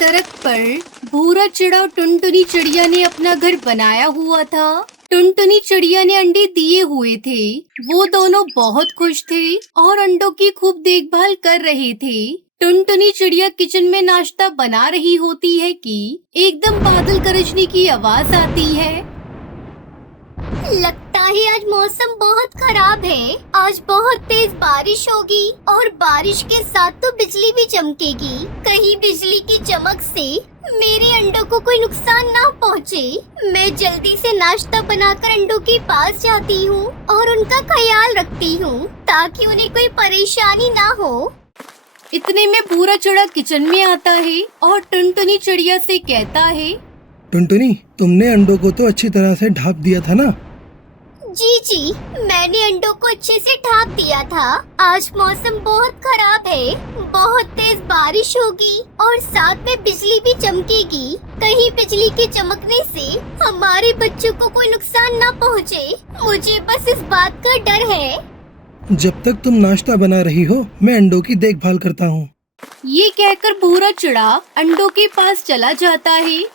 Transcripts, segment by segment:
दरख्त पर भूरा चिड़ा टुनटुनी चिड़िया ने अपना घर बनाया हुआ था। टुनटुनी चिड़िया ने अंडे दिए हुए थे। वो दोनों बहुत खुश थे और अंडों की खूब देखभाल कर रहे थे। टुनटुनी चिड़िया किचन में नाश्ता बना रही होती है कि एकदम बादल गरजने की आवाज आती है। लगता है आज मौसम बहुत खराब है। आज बहुत तेज बारिश होगी और बारिश के साथ तो बिजली भी चमकेगी। कहीं बिजली की चमक से मेरे अंडों को कोई नुकसान ना पहुँचे। मैं जल्दी से नाश्ता बनाकर अंडों के पास जाती हूँ और उनका ख्याल रखती हूँ ताकि उन्हें कोई परेशानी ना हो। इतने में भूरा चिड़ा किचन में आता है और टुनटुनी चिड़िया से कहता है, टुनटुनी, तुमने अंडों को तो अच्छी तरह से ढाँप दिया था ना? जी, मैंने अंडों को अच्छे से ढाँप दिया था। आज मौसम बहुत खराब है। बहुत तेज बारिश होगी और साथ में बिजली भी चमकेगी। कहीं बिजली के चमकने से हमारे बच्चों को कोई नुकसान ना पहुँचे। मुझे बस इस बात का डर है। जब तक तुम नाश्ता बना रही हो, मैं अंडों की देखभाल करता हूँ। ये कहकर भूरा चिड़ा अंडों के पास चला जाता है।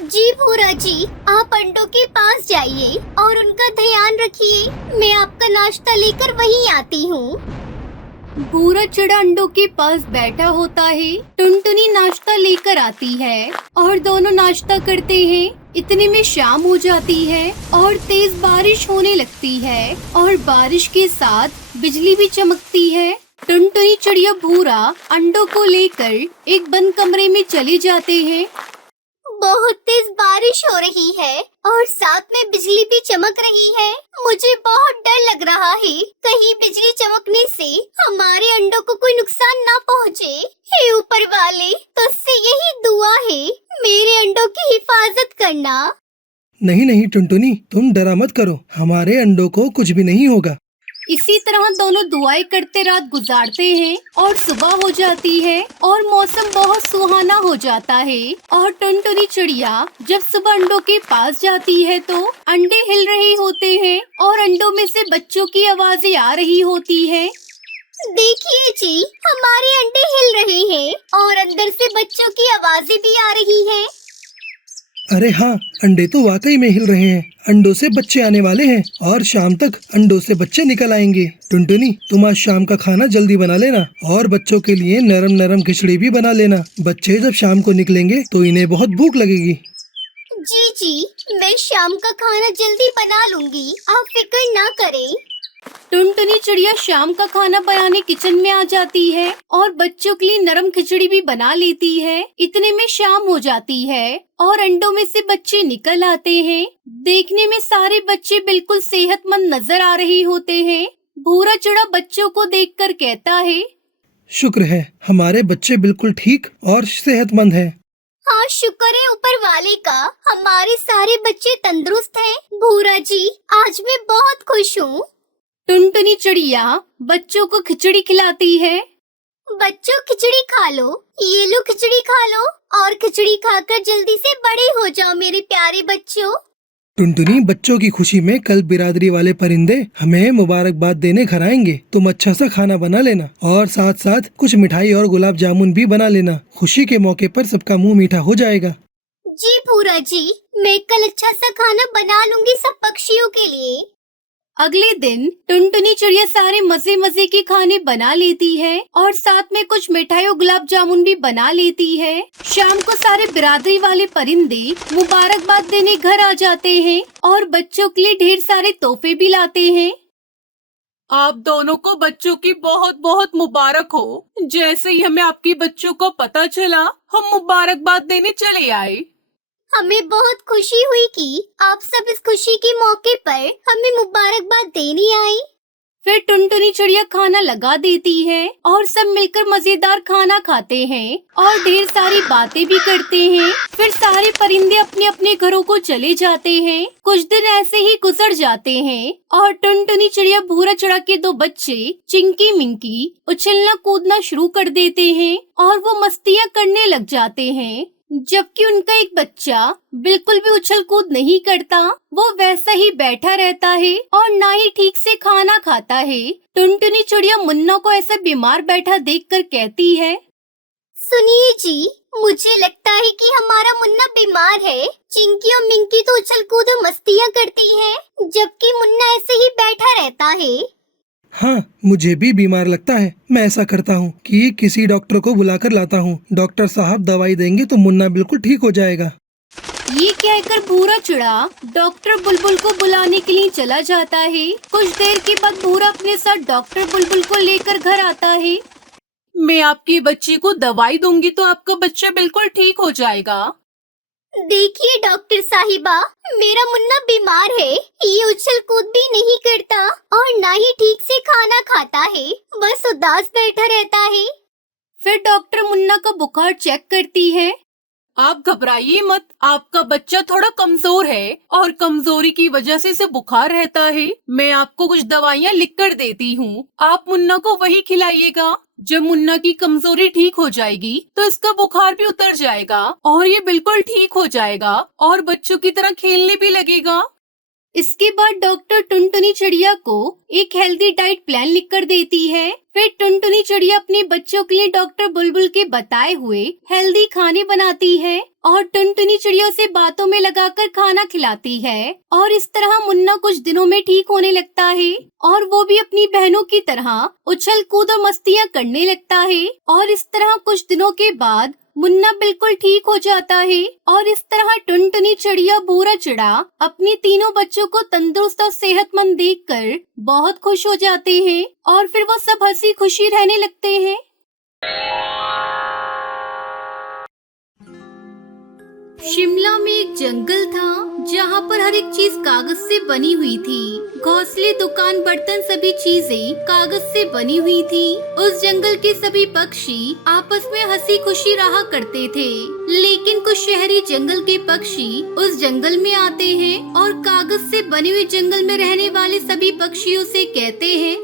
जी भूरा जी, आप अंडों के पास जाइए और उनका ध्यान रखिए। मैं आपका नाश्ता लेकर वहीं आती हूँ। भूरा चिड़ा अंडों के पास बैठा होता है। टुनटुनी नाश्ता लेकर आती है और दोनों नाश्ता करते हैं। इतने में शाम हो जाती है और तेज बारिश होने लगती है और बारिश के साथ बिजली भी चमकती है। टुनटुनी चिड़िया भूरा अंडों को लेकर एक बंद कमरे में चले जाते हैं। बहुत तेज बारिश हो रही है और साथ में बिजली भी चमक रही है। मुझे बहुत डर लग रहा है। कहीं बिजली चमकने से हमारे अंडों को कोई नुकसान ना पहुँचे। हे ऊपर वाले, तुझसे यही दुआ है, मेरे अंडों की हिफाजत करना। नहीं टुनटुनी, तुम डरा मत करो। हमारे अंडों को कुछ भी नहीं होगा। इसी तरह दोनों दुआएं करते रात गुजारते हैं और सुबह हो जाती है और मौसम बहुत सुहाना हो जाता है। और टुनटुनी चिड़िया जब सुबह अंडों के पास जाती है तो अंडे हिल रहे होते हैं और अंडों में से बच्चों की आवाजें आ रही होती है। देखिए जी, हमारे अंडे हिल रहे हैं और अंदर से बच्चों की आवाजें भी आ रही हैं। अरे हाँ, अंडे तो वाकई में हिल रहे हैं। अंडों से बच्चे आने वाले हैं और शाम तक अंडों से बच्चे निकल आएंगे। टुनटुनी, तुम आज शाम का खाना जल्दी बना लेना और बच्चों के लिए नरम नरम खिचड़ी भी बना लेना। बच्चे जब शाम को निकलेंगे तो इन्हें बहुत भूख लगेगी। जी, मैं शाम का खाना जल्दी बना लूंगी, आप फिक्र ना करें। टुनटुनी चिड़िया शाम का खाना बनाने किचन में आ जाती है और बच्चों के लिए नरम खिचड़ी भी बना लेती है। इतने में शाम हो जाती है और अंडों में से बच्चे निकल आते हैं। देखने में सारे बच्चे बिल्कुल सेहतमंद नजर आ रहे होते हैं। भूरा चिड़ा बच्चों को देखकर कहता है, शुक्र है, हमारे बच्चे बिल्कुल ठीक और सेहतमंद हैं। हाँ, शुक्र है ऊपर वाले का, हमारे सारे बच्चे तंदुरुस्त हैं। भूरा जी, आज मैं बहुत खुश हूँ। टुनटुनी चिड़िया बच्चों को खिचड़ी खिलाती है। बच्चों, खिचड़ी खा लो। ये लो खिचड़ी खा लो और खिचड़ी खाकर जल्दी से बड़े हो जाओ मेरे प्यारे बच्चों। टुनटुनी, बच्चों की खुशी में कल बिरादरी वाले परिंदे हमें मुबारकबाद देने घर आएंगे। तुम अच्छा सा खाना बना लेना और साथ साथ कुछ मिठाई और गुलाब जामुन भी बना लेना। खुशी के मौके पर सबका मुंह मीठा हो जाएगा। जी भूरा जी, मैं कल अच्छा सा खाना बना लूंगी सब पक्षियों के लिए। अगले दिन टुनटुनी चिड़िया सारे मजे मजे के खाने बना लेती है और साथ में कुछ मिठाई और गुलाब जामुन भी बना लेती है। शाम को सारे बिरादरी वाले परिंदे मुबारकबाद देने घर आ जाते हैं और बच्चों के लिए ढेर सारे तोहफे भी लाते हैं। आप दोनों को बच्चों की बहुत बहुत मुबारक हो। जैसे ही हमें आपके बच्चों को पता चला, हम मुबारकबाद देने चले आए। हमें बहुत खुशी हुई कि आप सब इस खुशी के मौके पर हमें मुबारकबाद देने आए। फिर टुनटुनी चिड़िया खाना लगा देती है और सब मिलकर मजेदार खाना खाते हैं और ढेर सारी बातें भी करते हैं। फिर सारे परिंदे अपने अपने घरों को चले जाते हैं। कुछ दिन ऐसे ही गुजर जाते हैं और टुनटुनी चिड़िया भूरा चिड़ा के दो बच्चे चिंकी मिंकी उछलना कूदना शुरू कर देते हैं और वो मस्तियाँ करने लग जाते हैं। जबकि उनका एक बच्चा बिल्कुल भी उछल कूद नहीं करता, वो वैसा ही बैठा रहता है और ना ही ठीक से खाना खाता है। टुनटुनी चिड़िया मुन्ना को ऐसा बीमार बैठा देखकर कहती है, सुनिए जी, मुझे लगता है कि हमारा मुन्ना बीमार है। चिंकी और मिंकी तो उछल कूद और मस्तियाँ करती हैं, जबकि मुन्ना ऐसे ही बैठा रहता है। हाँ, मुझे भी बीमार लगता है। मैं ऐसा करता हूँ कि किसी डॉक्टर को बुलाकर लाता हूँ। डॉक्टर साहब दवाई देंगे तो मुन्ना बिल्कुल ठीक हो जाएगा। ये कहकर भूरा चिड़ा डॉक्टर बुलबुल को बुलाने के लिए चला जाता है। कुछ देर के बाद भूरा अपने साथ डॉक्टर बुलबुल को लेकर घर आता है। मैं आपकी बच्ची को दवाई दूंगी तो आपका बच्चा बिल्कुल ठीक हो जाएगा। देखिए डॉक्टर साहिबा, मेरा मुन्ना बीमार है। ये उछल कूद भी नहीं करता और ना ही ठीक से खाना खाता है, बस उदास बैठा रहता है। फिर डॉक्टर मुन्ना का बुखार चेक करती है। आप घबराइए मत, आपका बच्चा थोड़ा कमजोर है और कमजोरी की वजह से इसे बुखार रहता है। मैं आपको कुछ दवाइयाँ लिख कर देती हूँ, आप मुन्ना को वही खिलाइएगा। जब मुन्ना की कमजोरी ठीक हो जाएगी तो इसका बुखार भी उतर जाएगा और ये बिल्कुल ठीक हो जाएगा और बच्चों की तरह खेलने भी लगेगा। इसके बाद डॉक्टर टुनटुनी चिड़िया को एक हेल्दी डाइट प्लान लिखकर देती है। फिर टुनटुनी चिड़िया अपने बच्चों के लिए डॉक्टर बुलबुल के बताए हुए हेल्दी खाने बनाती है और टुनटुनी चिड़िया उसे बातों में लगाकर खाना खिलाती है। और इस तरह मुन्ना कुछ दिनों में ठीक होने लगता है और वो भी अपनी बहनों की तरह उछल कूद और मस्तियाँ करने लगता है। और इस तरह कुछ दिनों के बाद मुन्ना बिल्कुल ठीक हो जाता है और इस तरह टुनटुनी चिड़िया भूरा चिड़ा अपने तीनों बच्चों को तंदुरुस्त और सेहतमंद देखकर बहुत खुश हो जाते हैं और फिर वो सब हंसी खुशी रहने लगते हैं। शिमला में एक जंगल था जहाँ पर हर एक चीज कागज से बनी हुई थी। घोंसले, दुकान, बर्तन, सभी चीजें कागज से बनी हुई थी। उस जंगल के सभी पक्षी आपस में हंसी खुशी रहा करते थे। लेकिन कुछ शहरी जंगल के पक्षी उस जंगल में आते हैं और कागज से बने हुए जंगल में रहने वाले सभी पक्षियों से कहते हैं,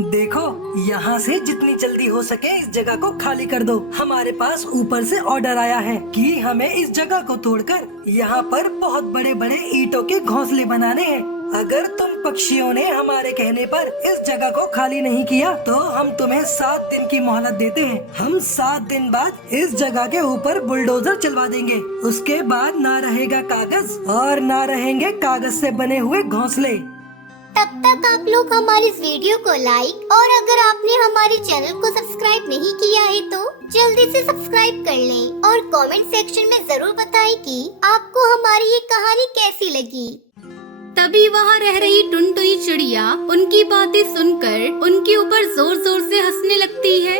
देखो, यहाँ से जितनी जल्दी हो सके इस जगह को खाली कर दो। हमारे पास ऊपर से ऑर्डर आया है कि हमें इस जगह को तोड़कर यहाँ पर बहुत बड़े बड़े ईंटों के घोंसले बनाने हैं। अगर तुम पक्षियों ने हमारे कहने पर इस जगह को खाली नहीं किया तो हम तुम्हें 7 दिन की मोहलत देते हैं। हम 7 दिन बाद इस जगह के ऊपर बुलडोजर चलवा देंगे। उसके बाद ना रहेगा कागज और ना रहेंगे कागज से बने हुए घोंसले। तब तक आप लोग हमारे इस वीडियो को लाइक और अगर आपने हमारे चैनल को सब्सक्राइब नहीं किया है तो जल्दी से सब्सक्राइब कर लें और कमेंट सेक्शन में जरूर बताएं कि आपको हमारी ये कहानी कैसी लगी। तभी वहाँ रह रही टुनटुनी चिड़िया उनकी बातें सुनकर उनके ऊपर जोर जोर से हंसने लगती है।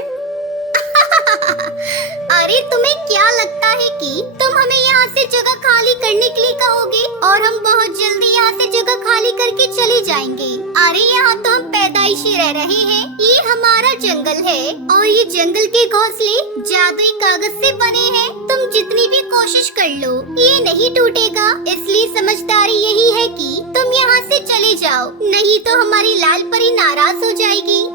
अरे तुम्हें क्या लगता है कि तुम हमें यहाँ से जगह खाली करने के लिए कहोगे और हम बहुत जल्दी यहाँ से जगह खाली करके चले जाएंगे। अरे यहाँ तो हम पैदाइशी रह रहे हैं, ये हमारा जंगल है और ये जंगल के घोंसले जादुई कागज से बने हैं। तुम जितनी भी कोशिश कर लो ये नहीं टूटेगा, इसलिए समझदारी यही है कि तुम यहाँ से चले जाओ, नहीं तो हमारी लाल परी नाराज हो जाएगी।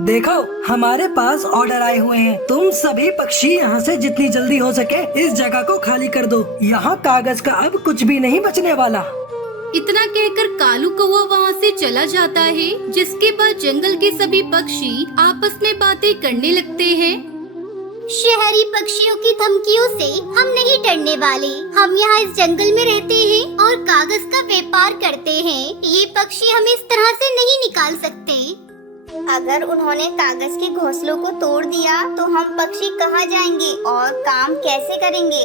देखो, हमारे पास ऑर्डर आए हुए हैं। तुम सभी पक्षी यहाँ से जितनी जल्दी हो सके इस जगह को खाली कर दो। यहाँ कागज का अब कुछ भी नहीं बचने वाला। इतना कहकर कालू कौवा वहाँ से चला जाता है, जिसके बाद जंगल के सभी पक्षी आपस में बातें करने लगते हैं। शहरी पक्षियों की धमकियों से हम नहीं डरने वाले। हम यहाँ इस जंगल में रहते हैं और कागज का व्यापार करते हैं। ये पक्षी हमें इस तरह से नहीं निकाल सकते। अगर उन्होंने कागज के घोंसलों को तोड़ दिया तो हम पक्षी कहाँ जाएंगे और काम कैसे करेंगे?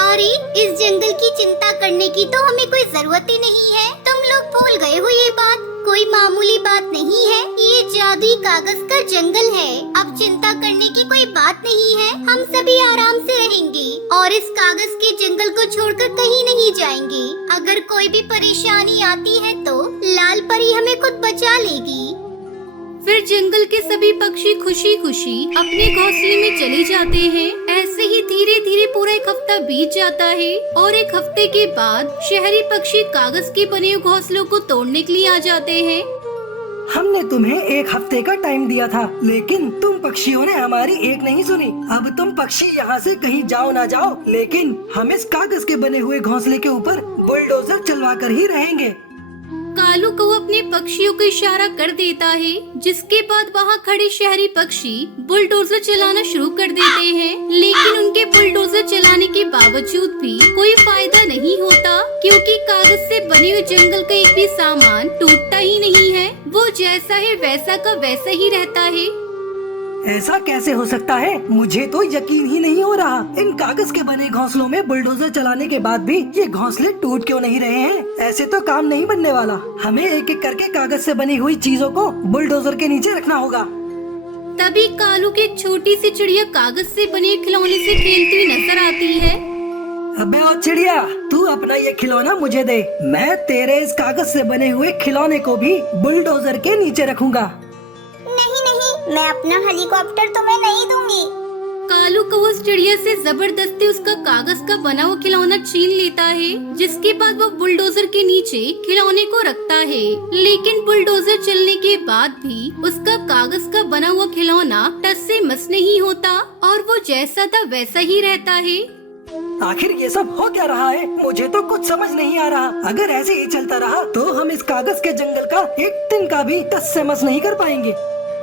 अरे इस जंगल की चिंता करने की तो हमें कोई जरूरत ही नहीं है। तुम लोग भूल गए हो ये बात, कोई मामूली बात नहीं है। ये जादुई कागज का जंगल है, अब चिंता करने की कोई बात नहीं है। हम सभी आराम से रहेंगे और इस कागज के जंगल को छोड़कर कहीं नहीं जाएंगे। अगर कोई भी परेशानी आती है तो लाल परी हमें खुद बचा लेगी। फिर जंगल के सभी पक्षी खुशी खुशी अपने घोंसले में चले जाते हैं। ऐसे ही धीरे धीरे पूरा एक हफ्ता बीत जाता है और एक हफ्ते के बाद शहरी पक्षी कागज के बने घोंसलों को तोड़ने के लिए आ जाते हैं। हमने तुम्हें 1 हफ्ते का टाइम दिया था, लेकिन तुम पक्षियों ने हमारी एक नहीं सुनी। अब तुम पक्षी यहाँ से कहीं जाओ ना जाओ, लेकिन हम इस कागज के बने हुए घोंसले के ऊपर बुलडोजर चलवा कर ही रहेंगे। कालू कौवा अपने पक्षियों को इशारा कर देता है, जिसके बाद वहाँ खड़े शहरी पक्षी बुलडोजर चलाना शुरू कर देते हैं। लेकिन उनके बुलडोजर चलाने के बावजूद भी कोई फायदा नहीं होता, क्योंकि कागज से बने हुए जंगल का एक भी सामान टूटता ही नहीं है। वो जैसा है वैसा का वैसा ही रहता है। ऐसा कैसे हो सकता है? मुझे तो यकीन ही नहीं हो रहा। इन कागज के बने घोंसलों में बुलडोजर चलाने के बाद भी ये घोंसले टूट क्यों नहीं रहे हैं? ऐसे तो काम नहीं बनने वाला। हमें एक एक करके कागज से बनी हुई चीजों को बुलडोजर के नीचे रखना होगा। तभी कालू की एक छोटी सी चिड़िया कागज से बने खिलौने से खेलती हुई नजर आती है। अबे ओ चिड़िया, तू अपना ये खिलौना मुझे दे। मैं तेरे इस कागज से बने हुए खिलौने को भी बुलडोजर के नीचे रखूंगा। नहीं नहीं, मैं अपना हेलीकॉप्टर तुम्हें नहीं दूंगी। कालू कौवा उस चिड़िया से जबरदस्ती उसका कागज का बना हुआ खिलौना छीन लेता है, जिसके बाद वो बुलडोजर के नीचे खिलौने को रखता है। लेकिन बुलडोजर चलने के बाद भी उसका कागज का बना हुआ खिलौना टस से मस नहीं होता और वो जैसा था वैसा ही रहता है। आखिर ये सब हो क्या रहा है? मुझे तो कुछ समझ नहीं आ रहा। अगर ऐसे ही चलता रहा तो हम इस कागज के जंगल का एक तिनका भी टस से मस नहीं कर पाएंगे।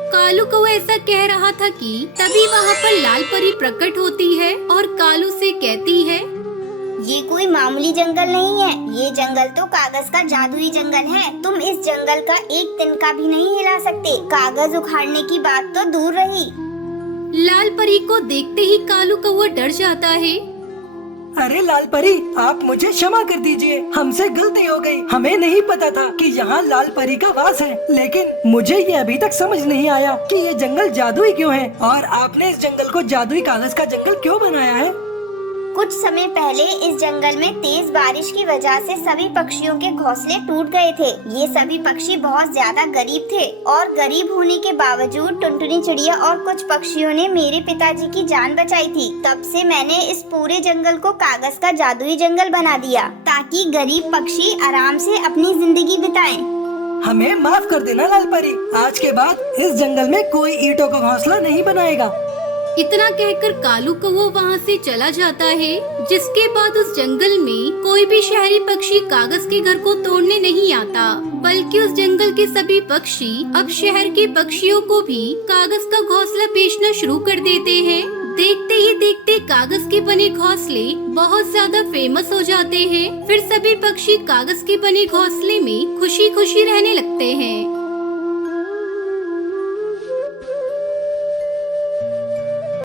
कालू कौवा ऐसा कह रहा था कि तभी वहाँ पर लाल परी प्रकट होती है और कालू से कहती है, ये कोई मामूली जंगल नहीं है, ये जंगल तो कागज का जादुई जंगल है। तुम इस जंगल का एक तिनका भी नहीं हिला सकते। कागज उखाड़ने की बात तो दूर रही। लाल परी को देखते ही कालू कौवा डर जाता है। अरे लाल परी, आप मुझे क्षमा कर दीजिए, हमसे गलती हो गई। हमें नहीं पता था कि यहाँ लाल परी का वास है। लेकिन मुझे ये अभी तक समझ नहीं आया कि ये जंगल जादुई क्यों है और आपने इस जंगल को जादुई कागज का जंगल क्यों बनाया है। कुछ समय पहले इस जंगल में तेज बारिश की वजह से सभी पक्षियों के घोंसले टूट गए थे। ये सभी पक्षी बहुत ज्यादा गरीब थे और गरीब होने के बावजूद टुनटुनी चिड़िया और कुछ पक्षियों ने मेरे पिताजी की जान बचाई थी। तब से मैंने इस पूरे जंगल को कागज का जादुई जंगल बना दिया, ताकि गरीब पक्षी आराम से अपनी जिंदगी बिताएं। हमें माफ कर देना लाल परी, आज के बाद इस जंगल में कोई ईंटों का घोंसला नहीं बनाएगा। इतना कहकर कालू कौवा वहाँ से चला जाता है, जिसके बाद उस जंगल में कोई भी शहरी पक्षी कागज के घर को तोड़ने नहीं आता, बल्कि उस जंगल के सभी पक्षी अब शहर के पक्षियों को भी कागज का घोंसला बेचना शुरू कर देते हैं। देखते ही देखते कागज के बने घोंसले बहुत ज्यादा फेमस हो जाते हैं। फिर सभी पक्षी कागज के बने घोंसले में खुशी खुशी रहने लगते हैं।